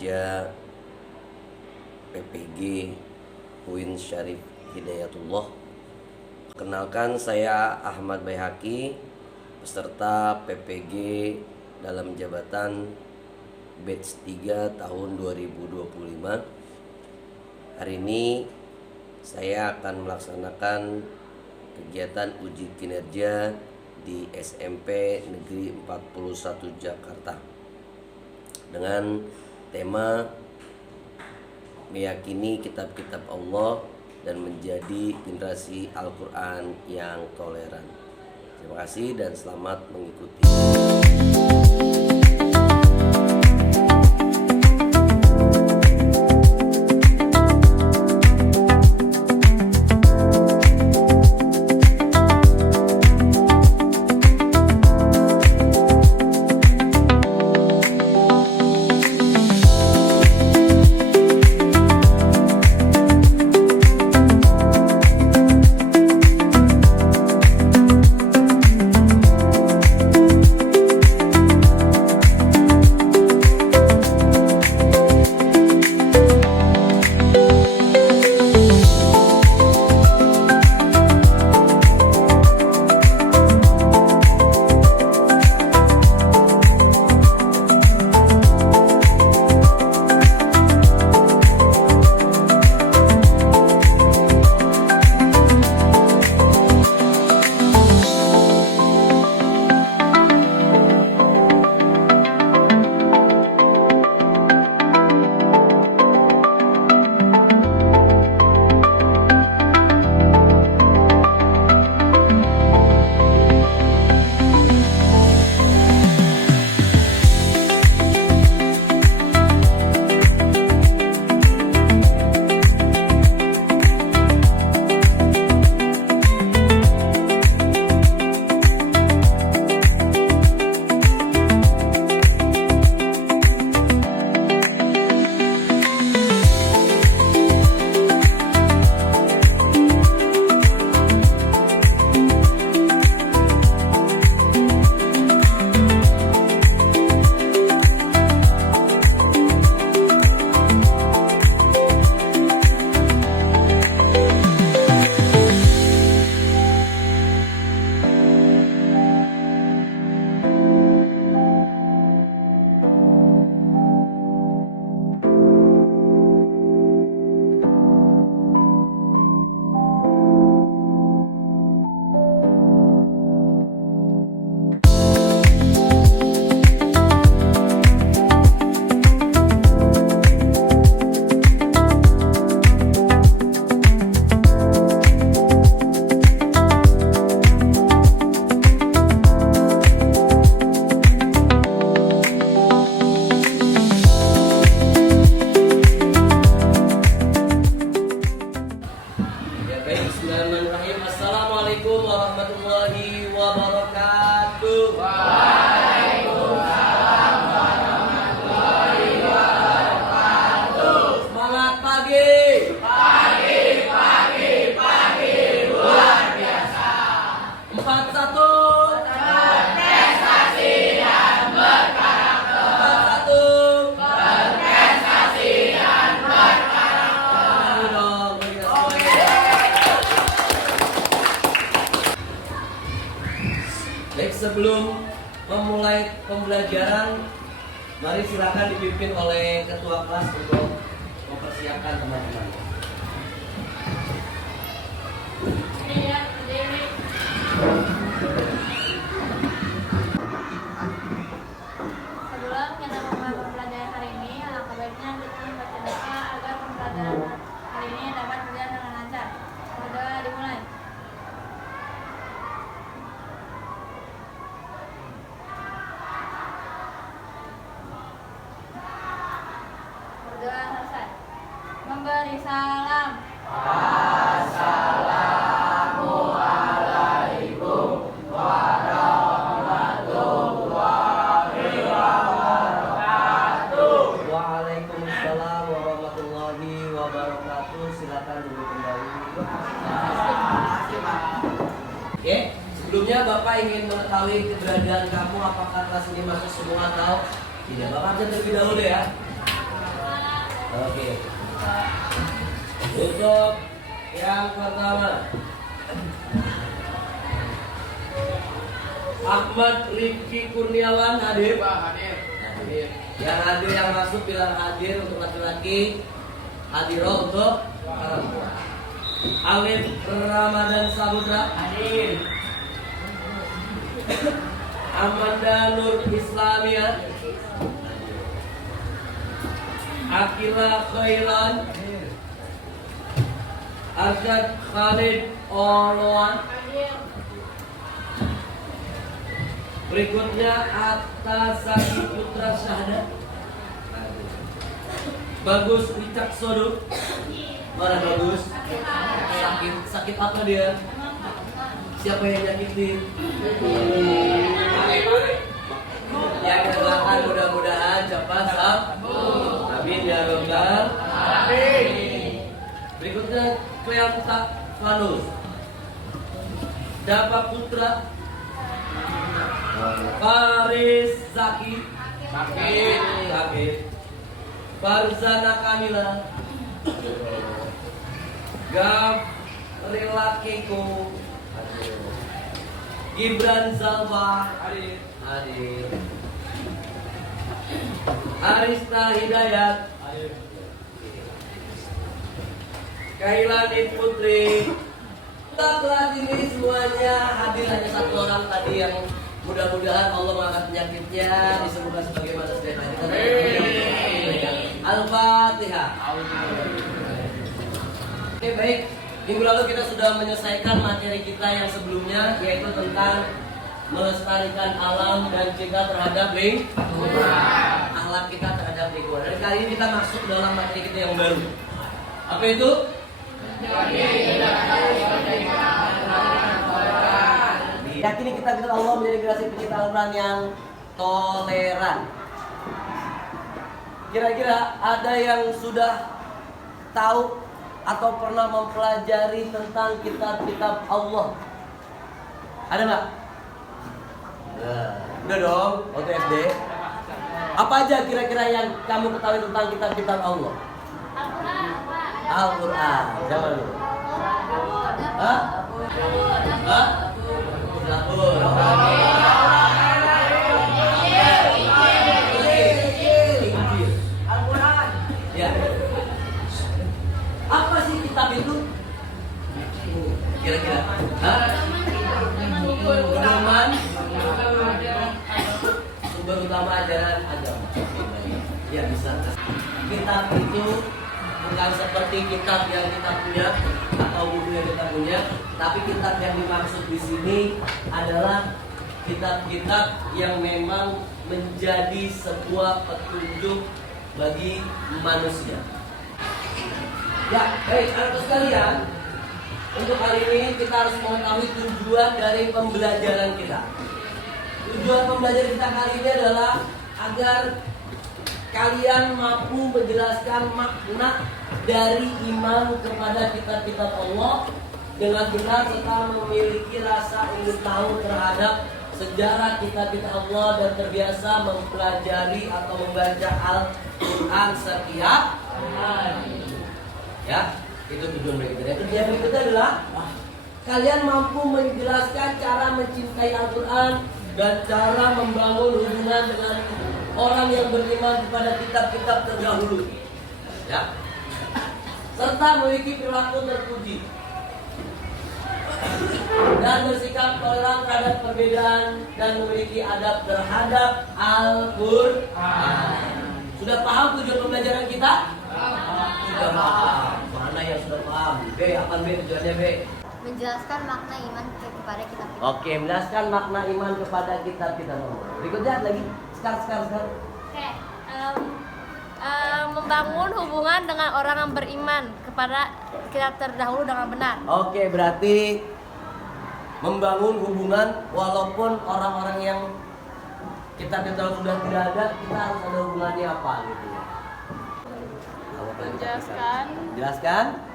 Kinerja PPG UIN Syarif Hidayatullah. Perkenalkan, saya Ahmad Baihaqi, peserta PPG dalam jabatan batch 3 tahun 2025. Hari ini saya akan melaksanakan kegiatan uji kinerja di SMP Negeri 41 Jakarta dengan tema meyakini kitab-kitab Allah dan menjadi generasi Al-Quran yang toleran. Terima kasih dan selamat mengikuti. Bismillahirrahmanirrahim. Assalamualaikum warahmatullahi wabarakatuh. Waalaikumsalam warahmatullahi wabarakatuh. Semangat pagi. Pagi luar biasa. 41. Berprestasi dan berkarakter. 41. Berprestasi dan berkarakter. Ayo dong, baik, sebelum memulai pembelajaran, mari silakan dipimpin oleh ketua kelas untuk mempersiapkan teman-teman. Sebelum kita memulai pembelajaran hari ini, alangkah baiknya kita membaca doa agar pembelajaran hari ini dapat berjalan dengan lancar. Berdoa dimulai. Berdoa selesai. Memberi salam. Assalamualaikum warahmatullahi wabarakatuh. Waalaikumsalam warahmatullahi wabarakatuh. Silakan duduk kembali. Oke, sebelumnya Bapak ingin mengetahui keberadaan kamu, apakah kelas ini masuk semua atau tidak. Bapak absen terlebih dahulu ya. Oke. Untuk yang pertama, Ahmad Rifki Kurniawan hadir. Hadir. Yang hadir yang masuk bilang hadir untuk laki-laki, hadiroh untuk perempuan. Alif Ramadan Samudra Hadir. Amanda Nur Islamia, Akila Khairan, Arsyad Khalid Oloan. Berikutnya Atta Zaki Putra Syahda, Bagus Wicaksono. Mana Bagus? Sakit apa dia? Siapa yang nyakitin? Ya kita doakan mudah-mudahan cepat sembuh. Amin ya rabbal alamin. Berikutnya Cleanta Fanus, Dapa Putra, Faris Zaki, Sakit, Farzana Kamila, Gavrila Keko, Gibran Zalfa, hadir. Arista Hidayat, Kailani Putri. Setelah ini semuanya hadir, hanya satu orang tadi yang mudah-mudahan Allah mengangkat penyakitnya, disembuhkan sebagaimana sedia tadi. Al-Fatihah. Oke, baik. Minggu lalu kita sudah menyelesaikan materi kita yang sebelumnya, yaitu tentang melestarikan alam dan cinta terhadap lingkungan, akhlak kita terhadap lingkungan. Dan kali ini kita masuk dalam materi kita yang baru. Apa itu? Yakini kita Allah menjadi generasi pecinta Al-Quran yang toleran. Kira-kira ada yang sudah tahu atau pernah mempelajari tentang kitab-kitab Allah? Ada nggak? Udah dong, waktu SD. Apa aja kira-kira yang kamu ketahui tentang kitab-kitab Allah? Al-Quran. Siapa dulu? Hah? Hah? Zabur. Al-Quran. Ya. Apa sih kitab itu? Kira-kira? Hah? Pedoman sumber utama ajaran agama. Ya bisa. Kitab itu bukan seperti kitab yang kita punya atau buku yang kita punya, tapi kitab yang dimaksud di sini adalah kitab-kitab yang memang menjadi sebuah petunjuk bagi manusia. Ya, baik, anak-anak sekalian, untuk kali ini kita harus mengetahui tujuan dari pembelajaran kita. Tujuan pembelajaran kita kali ini adalah agar kalian mampu menjelaskan makna dari iman kepada kitab-kitab Allah dengan benar serta memiliki rasa ingin tahu terhadap sejarah kitab-kitab Allah dan terbiasa mempelajari atau membaca Al-Quran setiap hari. Ya, itu tujuan berikutnya. Tujuan berikutnya adalah kalian mampu menjelaskan cara mencintai Al-Quran dan cara membangun hubungan dengan orang yang beriman kepada kitab-kitab terdahulu, ya, serta memiliki perilaku terpuji dan bersikap toleran terhadap perbedaan dan memiliki adab terhadap Al-Quran. Sudah paham tujuan pembelajaran kita? Sudah paham. Mana yang sudah paham? B, apa B tujuannya B? Menjelaskan makna iman kepada kitab. Oke, menjelaskan makna iman kepada kitab-kitab Allah. Berikutnya lagi. Sekarang. Oke, membangun hubungan dengan orang yang beriman kepada kitab terdahulu dengan benar. Oke, berarti membangun hubungan walaupun orang-orang yang kita sudah tidak ada, kita harus ada hubungannya apa gitu ya? Jelaskan.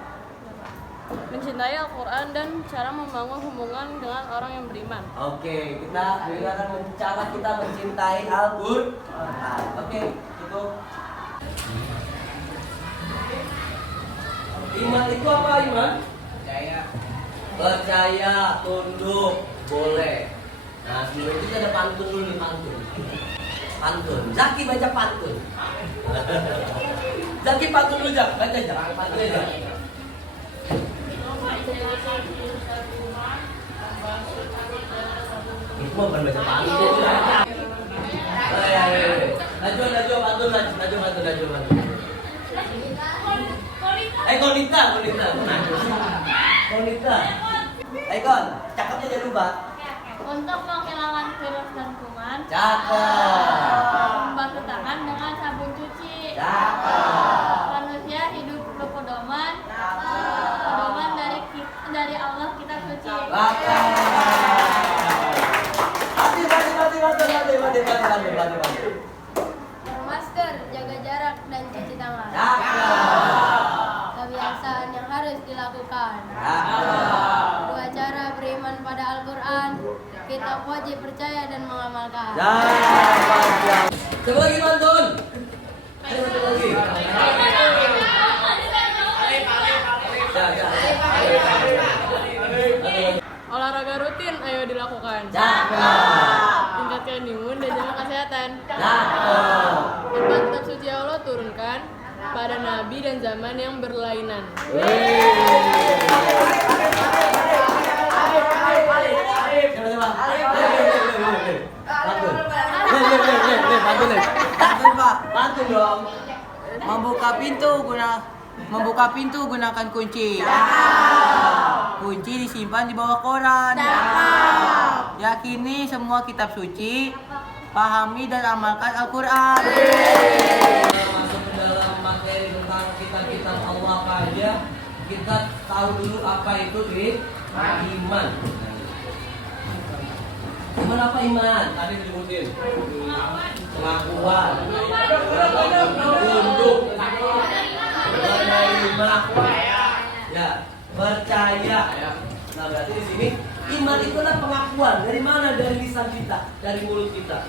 Mencintai Al-Quran dan cara membangun hubungan dengan orang yang beriman. Oke, kita akan cara kita mencintai Al-Quran. Oke, cukup. Iman itu apa iman? Percaya. Percaya, tunduk, boleh. Nah, sebelum itu ada pantun dulu nih, pantun. Pantun. Zaki baca pantun. Zaki pantun dulu, Jak. Baca, Jak. Pantun aja. Itu mah bukan baca pantun. Laju, pantun. Konita. Kon, cakepnya jangan lupa. Untuk menghilangkan virus dan kuman, Cakep. membasuh tangan dengan sabun cuci. Cakep. Manusia hidup berpedoman. Pedoman dari Allah kita suci. Bakal. Mati. Bermasker, jaga jarak dan cuci tangan. Cakep. Kebiasaan yang harus dilakukan. Cakep. Dua cara beriman pada Al-Quran, kita wajib percaya dan mengamalkan. Cakep. Coba lagi pantun. Ayo pantun lagi. Olahraga rutin ayo dilakukan. Cakep. Tingkatkan imun dan jaga kesehatan. Cakep. Tempat kitab suci Allah turunkan pada nabi dan zaman yang berlainan. Pantun dong. Membuka pintu gunakan kunci. Kunci disimpan di bawah koran. Yakini semua kitab suci, pahami dan amalkan Al-Quran. Masuk ke dalam materi tentang kitab-kitab Allah apa aja, kita tahu dulu apa itu iman. Iman apa iman? Tadi disebutin. Pengakuan. Tunduk. Menerima. Ya, percaya. Nah, berarti di sini iman itu adalah pengakuan. Dari mana? Dari lisan kita, dari mulut kita.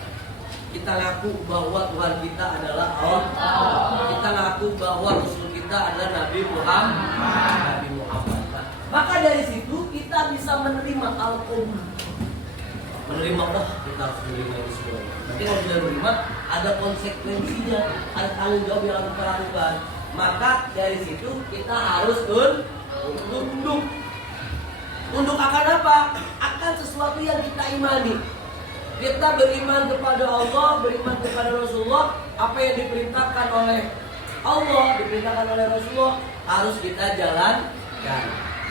Kita ngaku bahwa Tuhan kita adalah Allah. Kita ngaku bahwa Rasul kita adalah Nabi Muhammad. Maka dari situ kita bisa menerima Al-Quran. Menerima, kita harus menerima itu semua. Nanti kalau sudah menerima, ada konsekuensinya, ada tanggung jawab yang harus kita lakukan. Maka dari situ kita harus tunduk. Tunduk akan apa? Akan sesuatu yang kita imani. Kita beriman kepada Allah, beriman kepada Rasulullah. Apa yang diperintahkan oleh Allah, diperintahkan oleh Rasulullah, harus kita jalankan.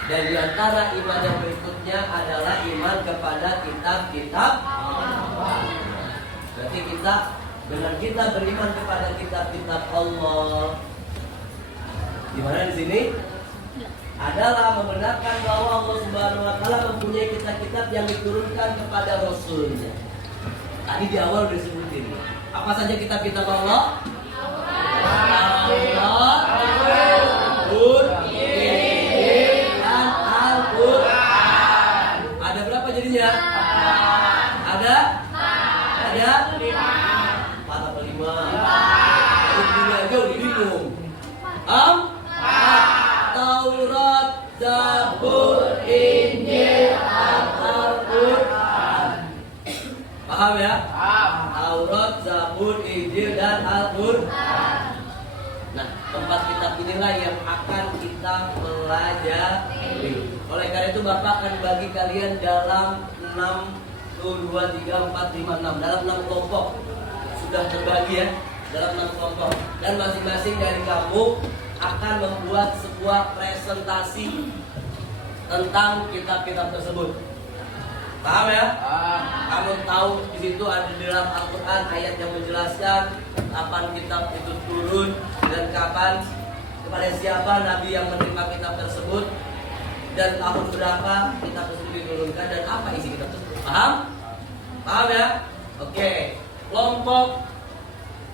Dan di antara iman yang berikutnya adalah iman kepada kitab-kitab Allah. Berarti dengan kita beriman kepada kitab-kitab Allah, di mana di sini adalah membenarkan bahwa Allah Subhanahu wa taala mempunyai kitab-kitab yang diturunkan kepada Rasulnya. Tadi di awal udah disebutin. Apa saja kitab-kitab Allah? Dan Al-Quran. Ada berapa jadinya? Ada? 4 atau 5? Udah aja udah bingung. Taurat, Zabur, Injil, Al-Quran. Paham ya? Taurat, Zabur, Injil, dan Al-Quran. Nah, tempat kitab inilah yang akan kita pelajari. Oleh karena itu Bapak akan bagi kalian dalam 6, 2, 3, 4, 5, 6. Dalam 6 kelompok. Sudah terbagi ya. Dalam 6 kelompok. Dan masing-masing dari kamu akan membuat sebuah presentasi tentang kitab-kitab tersebut. Paham ya? Kamu tahu di situ ada di dalam Al-Quran ayat yang menjelaskan kapan kitab itu turun dan kapan, kepada siapa nabi yang menerima kitab tersebut, dan tahun berapa kitab tersebut diturunkan dan apa isi kitab tersebut. Paham? Paham ya? Oke. Kelompok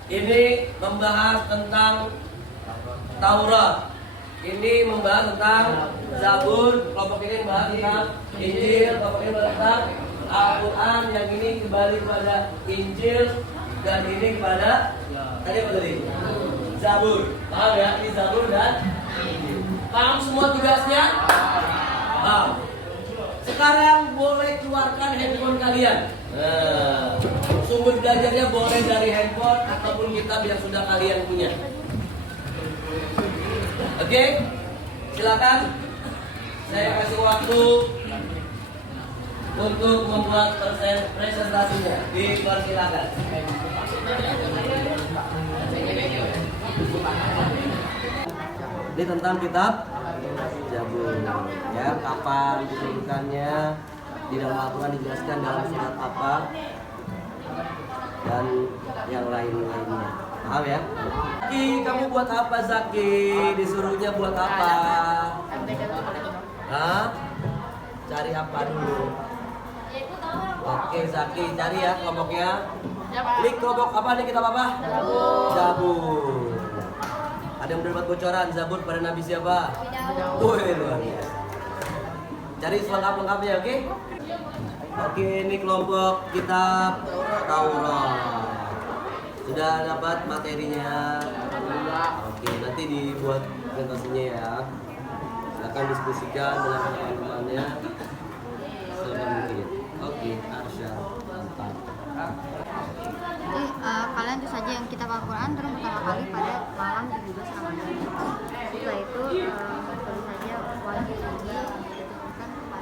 ini membahas tentang Taurat. Ini membahas tentang Zabur, kelompok ini membahas tentang Injil, kelompok ini membahas tentang Al-Quran, yang ini kembali kepada Injil, dan ini kepada tadi apa tadi? Zabur. Paham ya? Ini Zabur dan Injil. Paham semua tugasnya? Paham. Sekarang boleh keluarkan handphone kalian. Nah, sumber belajarnya boleh dari handphone ataupun kitab yang sudah kalian punya. Oke? Silakan. Saya kasih waktu untuk membuat presentasinya. Dipersilakan. Ini tentang kitab Zabur. Ya, kapan diturunkannya, di dalam Al-Quran dijelaskan dalam surat apa, dan yang lain-lainnya. Paham ya? Zaki, kamu buat apa Zaki? Disuruhnya buat apa? Hah? Cari apa dulu? Oke Zaki, cari ya kelompoknya. Ini kelompok apa nih, kitab apa? Zabur. Ada yang mendapat bocoran Zabur pada Nabi siapa? Wih, luar biasa. Cari selengkap-lengkapnya, oke? Oke, ini kelompok kitab Taurat. Sudah dapat materinya? Oke, nanti dibuat presentasinya ya. Silakan diskusikan dengan teman-temannya selama mungkin. Oke, Arsya, mantap. Jadi kalian itu saja yang kitab Al-Quran turun pertama kali pada malam 17 Ramadan. Setelah itu tentu saja wahyu ini diturunkan kepada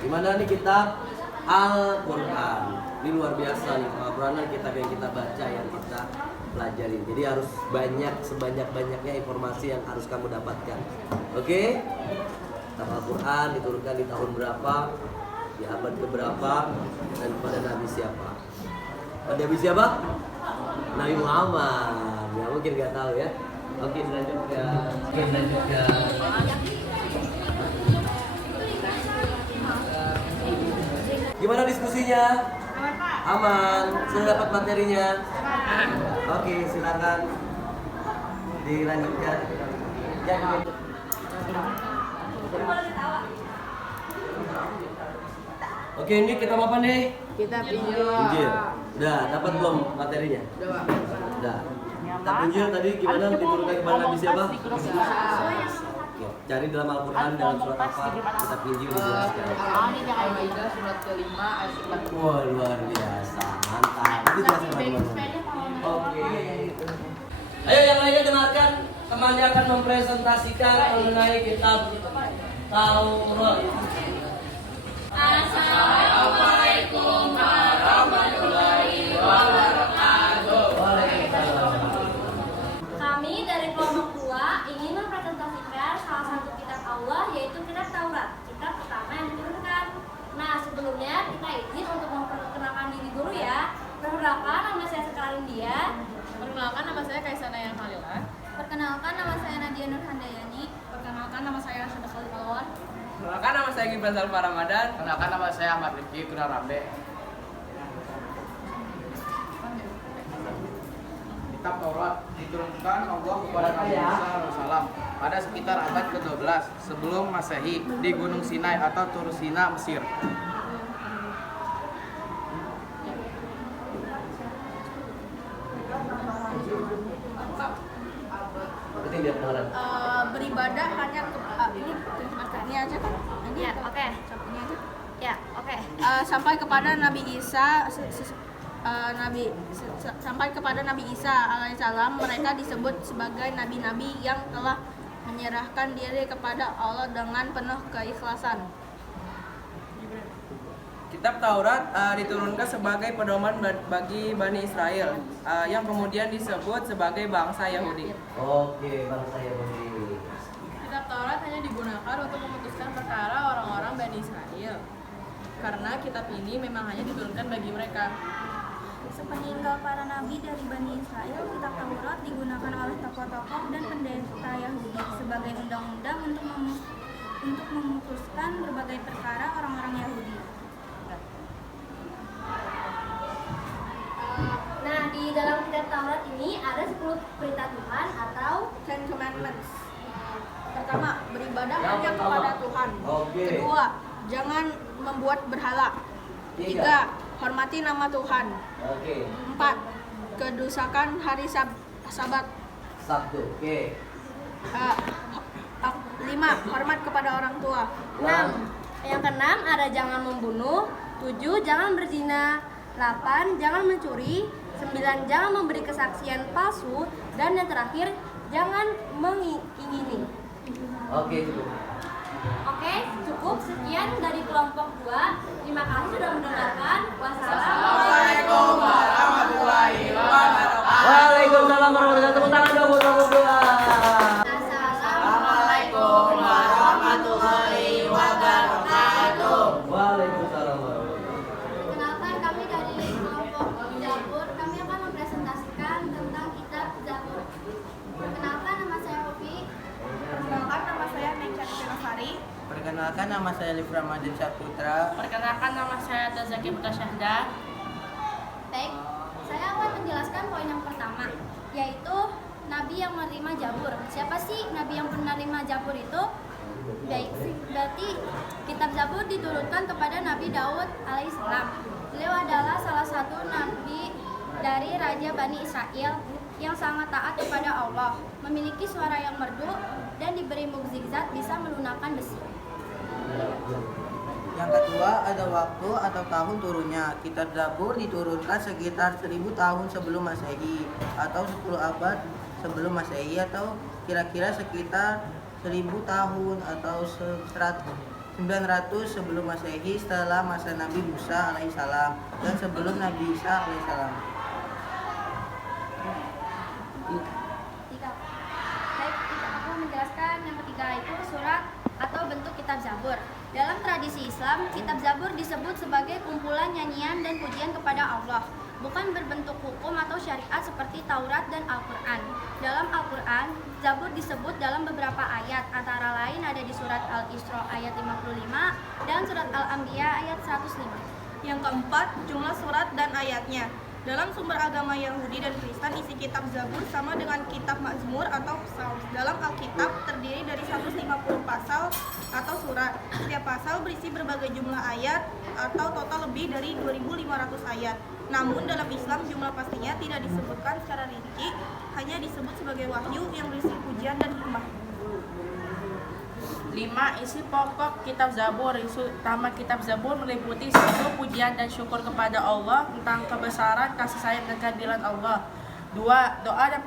Gimana nih kitab Al-Quran? Ini luar biasa nih, Al-Quran adalah kitab yang kita baca, yang kita pelajari. Jadi harus banyak, sebanyak-banyaknya informasi yang harus kamu dapatkan. Oke? Kitab Al-Quran diturunkan di tahun berapa, di abad keberapa, dan kepada Nabi siapa? Pada Nabi siapa? Nabi Muhammad. Ya mungkin nggak tahu ya. Oke, dilanjutkan. Gimana diskusinya? Aman. Sudah dapat materinya? Oke, silakan dilanjutkan. Oke, ini kita apa nih? Kitab Injil. Injil. Udah, dapat belum materinya? Udah. Kitab Injil tadi gimana diturunkan kepada Nabi siapa? Oke, cari dalam Al-Quran dalam surat apa? Kitab Injil dijelaskan. Al-Maidah surat kelima ayat 4. Wah, luar biasa. Mantap. Itu jelaskan teman-teman. Oke. Ayo yang lainnya dengarkan. Temannya akan mempresentasikan mengenai kitab Taurat. Assalamualaikum warahmatullahi wabarakatuh. Kami dari kelompok 2 ingin mempresentasikan salah satu kitab Allah, yaitu kitab Taurat, kitab pertama yang diturunkan. Nah, sebelumnya kita izin untuk memperkenalkan diri dulu ya. Perkenalkan, nama saya Sekarang Dia. Perkenalkan, nama saya Kaisana Yang Halilah. Perkenalkan, nama saya Nadia Nur Handayani. Perkenalkan, nama saya Rashida Khalid Alwan. Kenalkan nama saya Gibran Salva Ramadan. Kenalkan nama saya Ahmad Rifki Kunarambe. Kitab Taurat diturunkan Allah kepada Nabi Musa AS pada sekitar abad ke-12 sebelum Masehi di Gunung Sinai atau Tursina, Mesir. Beribadah hanya ini aja kan? Ini Ya, oke. Ini aja. Ya, oke. Sampai kepada Nabi Isa sampai kepada Nabi Isa alaihissalam, mereka disebut sebagai nabi-nabi yang telah menyerahkan diri kepada Allah dengan penuh keikhlasan. Kitab Taurat diturunkan sebagai pedoman bagi Bani Israel yang kemudian disebut sebagai bangsa Yahudi. Oke, bangsa Yahudi. Kitab Taurat hanya digunakan untuk memutuskan perkara orang-orang Bani Israel. Karena kitab ini memang hanya diturunkan bagi mereka. Sepeninggal para nabi dari Bani Israel, kitab Taurat digunakan oleh tokoh-tokoh dan pendeta Yahudi sebagai undang-undang untuk memutuskan berbagai perkara orang-orang Yahudi. Nah, di dalam kitab Taurat ini ada 10 perintah Tuhan atau Ten Commandments. Pertama, beribadah hanya kepada Tuhan. Oke. Kedua, jangan membuat berhala. Tiga, hormati nama Tuhan. Oke. 4, kedusakan hari Sabat. Sabtu. Oke. 5. Hormat kepada orang tua. 6. Yang keenam ada jangan membunuh. 7. Jangan berzina. 8. Jangan mencuri. 9. Jangan memberi kesaksian palsu. Dan yang terakhir, jangan mengingini. Oke, cukup. Oke, cukup. Sekian dari kelompok 2. Terima kasih sudah mendengarkan. Wassalamualaikum warahmatullahi wabarakatuh. Waalaikumsalam warahmatullahi wabarakatuh. Tepuk tangan dong buat kelompok 2. Assalamualaikum warahmatullahi wabarakatuh. Waalaikumsalam warahmatullahi wabarakatuh. Perkenalkan, kami dari kelompok Zabur. Kami akan mempresentasikan tentang kitab Zabur. Perkenalkan, nama saya Hobi. Perkenalkan, nama saya Mencari Pirasari. Perkenalkan, nama saya Liv Ramadan Saputra. Perkenalkan, nama saya Tazaki Mutasyahda. Baik, saya akan menjelaskan poin yang pertama, yaitu Nabi yang menerima Zabur. Siapa sih Nabi yang menerima Zabur itu? Baik, berarti kitab Zabur diturunkan kepada Nabi Daud alaihissalam. Beliau adalah salah satu nabi dari Raja Bani Israel yang sangat taat kepada Allah, memiliki suara yang merdu, dan diberi mukjizat bisa melunakkan besi. Yang kedua ada waktu atau tahun turunnya. Kitab Zabur diturunkan sekitar 1000 tahun sebelum Masehi atau 10 abad sebelum Masehi, atau kira-kira sekitar 1000 tahun atau 900 sebelum Masehi, setelah masa Nabi Musa alaihissalam dan sebelum Nabi Isa alaihissalam. Tiga. Baik, aku menjelaskan yang ketiga itu surat atau bentuk kitab Zabur. Dalam tradisi Islam, kitab Zabur disebut sebagai kumpulan nyanyian dan pujian kepada Allah, bukan berbentuk hukum atau syariat seperti Taurat dan Al-Quran. Dalam Al-Quran, Zabur disebut dalam beberapa ayat, antara lain ada di surat Al-Isra ayat 55 dan surat Al-Anbiya ayat 105. Yang keempat, jumlah surat dan ayatnya. Dalam sumber agama Yahudi dan Kristen, isi kitab Zabur sama dengan kitab Mazmur atau Psalm. Dalam Alkitab terdiri dari 150 pasal atau surat. Setiap pasal berisi berbagai jumlah ayat atau total lebih dari 2.500 ayat. Namun dalam Islam jumlah pastinya tidak disebutkan secara rinci, hanya disebut sebagai wahyu yang berisi pujian dan hikmah. 5. Isi pokok kitab Zabur. Isi utama kitab Zabur meliputi 1. Pujian dan syukur kepada Allah tentang kebesaran, kasih sayang dan keadilan Allah. 2. Doa dan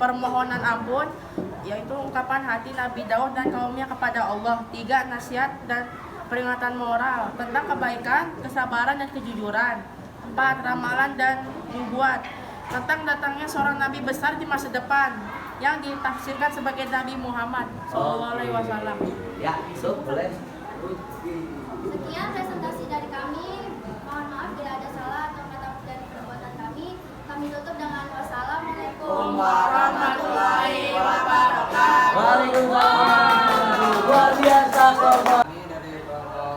permohonan ampun, yaitu ungkapan hati Nabi Daud dan kaumnya kepada Allah. 3. Nasihat dan peringatan moral tentang kebaikan, kesabaran dan kejujuran. 4. Ramalan dan nubuat tentang datangnya seorang nabi besar di masa depan yang ditafsirkan sebagai Nabi Muhammad SAW. Ya, itu boleh. Sekian presentasi dari kami. Mohon maaf bila ada salah atau kata dari perbuatan kami. Kami tutup dengan wassalamualaikum warahmatullahi wabarakatuh. Waalaikumsalam. Luar biasa kelompok. Ini dari kelompok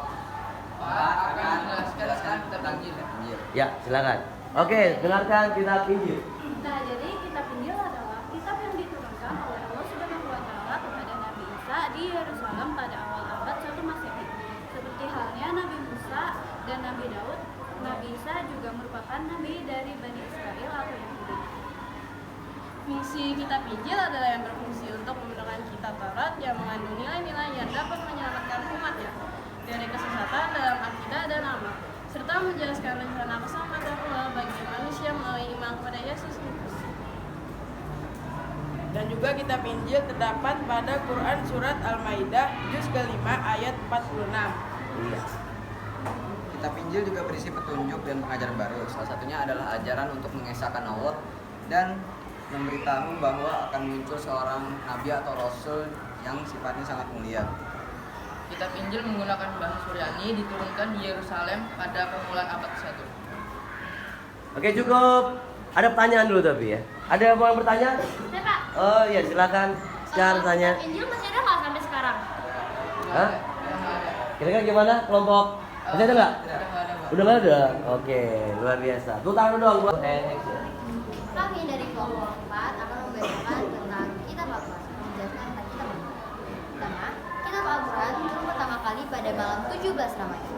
4 akan menjelaskan kitab Injil. Ya, silakan. Oke, dengarkan kitab Injil. Nah, jadi kitab Injil adalah kitab yang diturunkan oleh Allah Subhanahu wa Ta'ala kepada Nabi Isa di Yerusalem pada awal abad 1 Masehi. Seperti halnya Nabi Musa dan Nabi Daud, Nabi Isa juga merupakan nabi dari Bani Israel atau Yahudi. Misi kitab Injil adalah yang berfungsi untuk membenarkan kitab Taurat yang mengandung nilai-nilai yang dapat menyelamatkan umatnya dari kesesatan dalam akidah dan amal, serta menjelaskan rencana keselamatan Allah bagi manusia melalui iman kepada Yesus Kristus. Dan juga kitab Injil terdapat pada Quran surat Al-Maidah juz ke-5 ayat 46. Iya. Kitab Injil juga berisi petunjuk dan pengajaran baru. Salah satunya adalah ajaran untuk mengesahkan Allah dan memberitahu bahwa akan muncul seorang nabi atau rasul yang sifatnya sangat mulia. Kitab Injil menggunakan bahasa Suryani, diturunkan di Yerusalem pada permulaan abad 1. Oke, cukup. Ada pertanyaan dulu tapi ya. Ada yang mau bertanya? Ya, Kak. Oh iya, silakan. Sekarang tanya. Kitab Injil masih ada nggak sampai sekarang? Hah? Kira-kira gimana kelompok? Masih ada nggak? Udah nggak ada? Oke, luar biasa. Tepuk tangan dulu dong buat action. Kami dari kelompok 4 akan membacakan tentang kitab Al-Quran. Menjelaskan tentang kitab Al-Quran. Pertama, kitab Al-Quran turun pertama kali pada malam 17 Ramadan.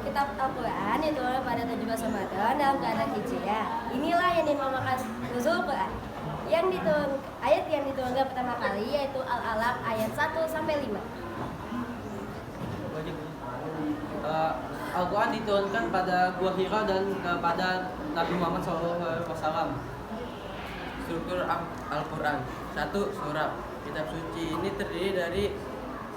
Kitab Al-Quran diturunkan pada 17 Ramadan dalam keadaan Hijriah. Inilah yang dinamakan nuzul Quran. Ayat yang diturunkan pertama kali yaitu Al-Alaq ayat 1 sampai 5. Al-Quran diturunkan pada Gua Hira dan kepada Nabi Muhammad SAW. Struktur Al-Quran. 1. Surah. Kitab suci ini terdiri dari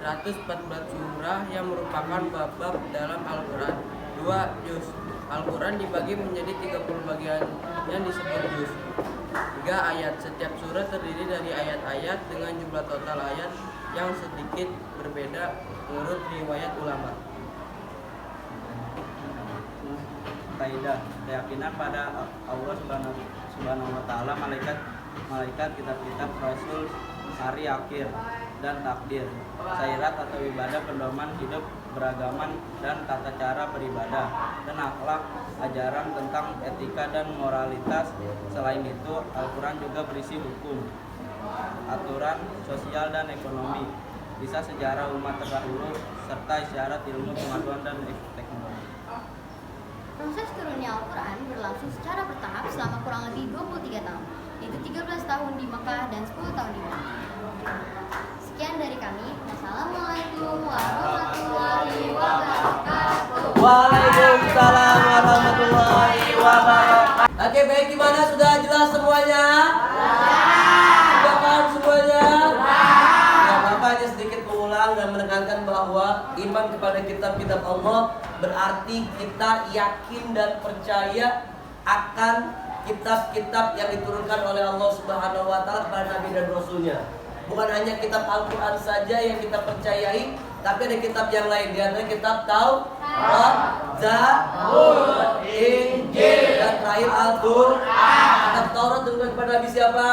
114 surah yang merupakan bab-bab dalam Al-Quran. 2. Juz. Al-Quran dibagi menjadi 30 bagian yang disebut juz. 3. Ayat. Setiap surah terdiri dari ayat-ayat dengan jumlah total ayat yang sedikit berbeda menurut riwayat ulama. Kaidah keyakinan pada Allah Subhanahu wa taala, malaikat, kitab-kitab, rasul, hari akhir dan takdir, syariat atau ibadah, pedoman hidup beragaman dan tata cara beribadah, dan akhlak, ajaran tentang etika dan moralitas. Selain itu, Al-Quran juga berisi hukum, aturan sosial dan ekonomi, kisah sejarah umat terdahulu, serta isyarat ilmu pengetahuan dan teknologi. Proses turunnya Al-Quran berlangsung secara bertahap selama kurang lebih 23 tahun, yaitu 13 tahun di Mekah dan 10 tahun di Madinah. Sekian dari kami. Wassalamualaikum warahmatullahi wabarakatuh. Waalaikumsalam warahmatullahi wabarakatuh. Oke, baik, gimana? Sudah jelas semuanya? Sudah paham semuanya? Ya, Bapak hanya sedikit mengulang dan menekankan bahwa iman kepada kitab-kitab Allah berarti kita yakin dan percaya akan kitab-kitab yang diturunkan oleh Allah Subhanahu wa taala kepada Nabi dan Rasulnya. Bukan hanya kitab Al-Quran saja yang kita percayai, tapi ada kitab yang lain. Di antaranya kitab Taurat, Zabur, Injil, dan terakhir Al-Quran. Kitab Taurat diturunkan kepada Nabi siapa?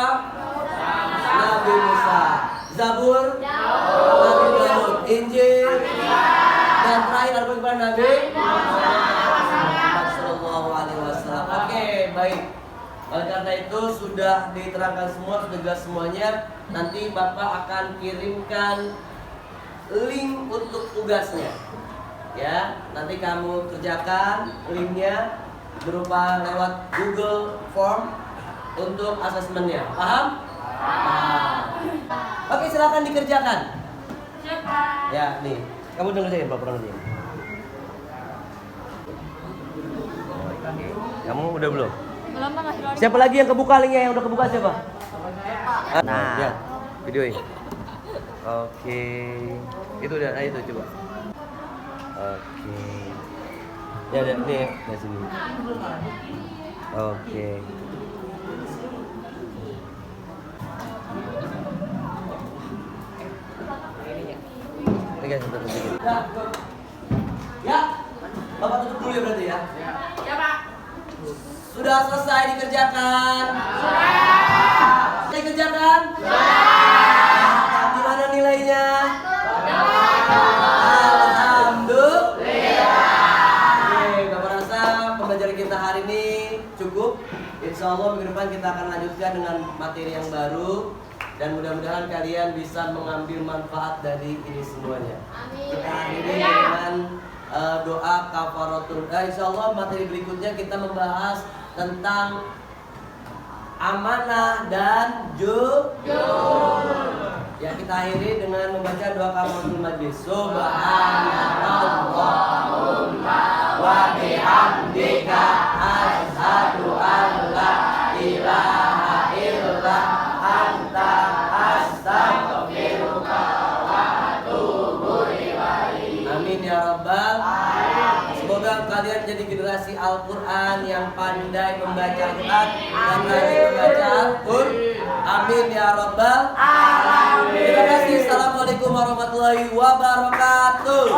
Nabi Musa. Zabur, Nabi Daud. Injil, dan terakhir Al-Quran kepada Nabi Muhammad Sallallahu Alaihi Wasallam. Oke, baik. Oleh karena itu sudah diterangkan semua, sudah jelas semuanya. Nanti Bapak akan kirimkan link untuk tugasnya. Ya, nanti kamu kerjakan linknya berupa lewat Google Form untuk asesmennya. Paham? Oke, silakan dikerjakan. Ya, nih. Kamu udah ngerjain Pak, ngerjain. Kamu udah belum? Belum, Pak, masih Siapa lagi yang kebuka linknya? Yang udah kebuka siapa? Nah, ya, videoin. Oke. Itu udah, itu coba. Oke. Ya, ada nih, di sini. Oke. Ini guys, tutup sedikit. Ya, Bapak tutup dulu ya berarti ya. Ya, Pak. Sudah selesai dikerjakan? Sudah. Dikerjakan? Sudah. Gimana nilainya? Alhamdulillah. Oke, Bapak rasa pembelajaran kita hari ini cukup. Insya Allah minggu depan kita akan lanjutkan dengan materi yang baru. Dan mudah-mudahan kalian bisa mengambil manfaat dari ini semuanya. Amin. Kita akhiri dengan doa kafaratul. Insya Allah materi berikutnya kita membahas tentang amanah dan jujur. Ya, kita akhiri dengan membaca doa kafaratul majlis. Subhanallahumma wa bihamdika asyhadu an la ilaha illa anta astaghfiruka wa atubu ilaik. Amin ya rabbal alamin. Semoga kalian jadi generasi Al-Quran yang pandai membaca Al-Quran dan rajin membaca Al-Quran. Amin ya rabbal alamin. Terima kasih. Assalamualaikum warahmatullahi wabarakatuh.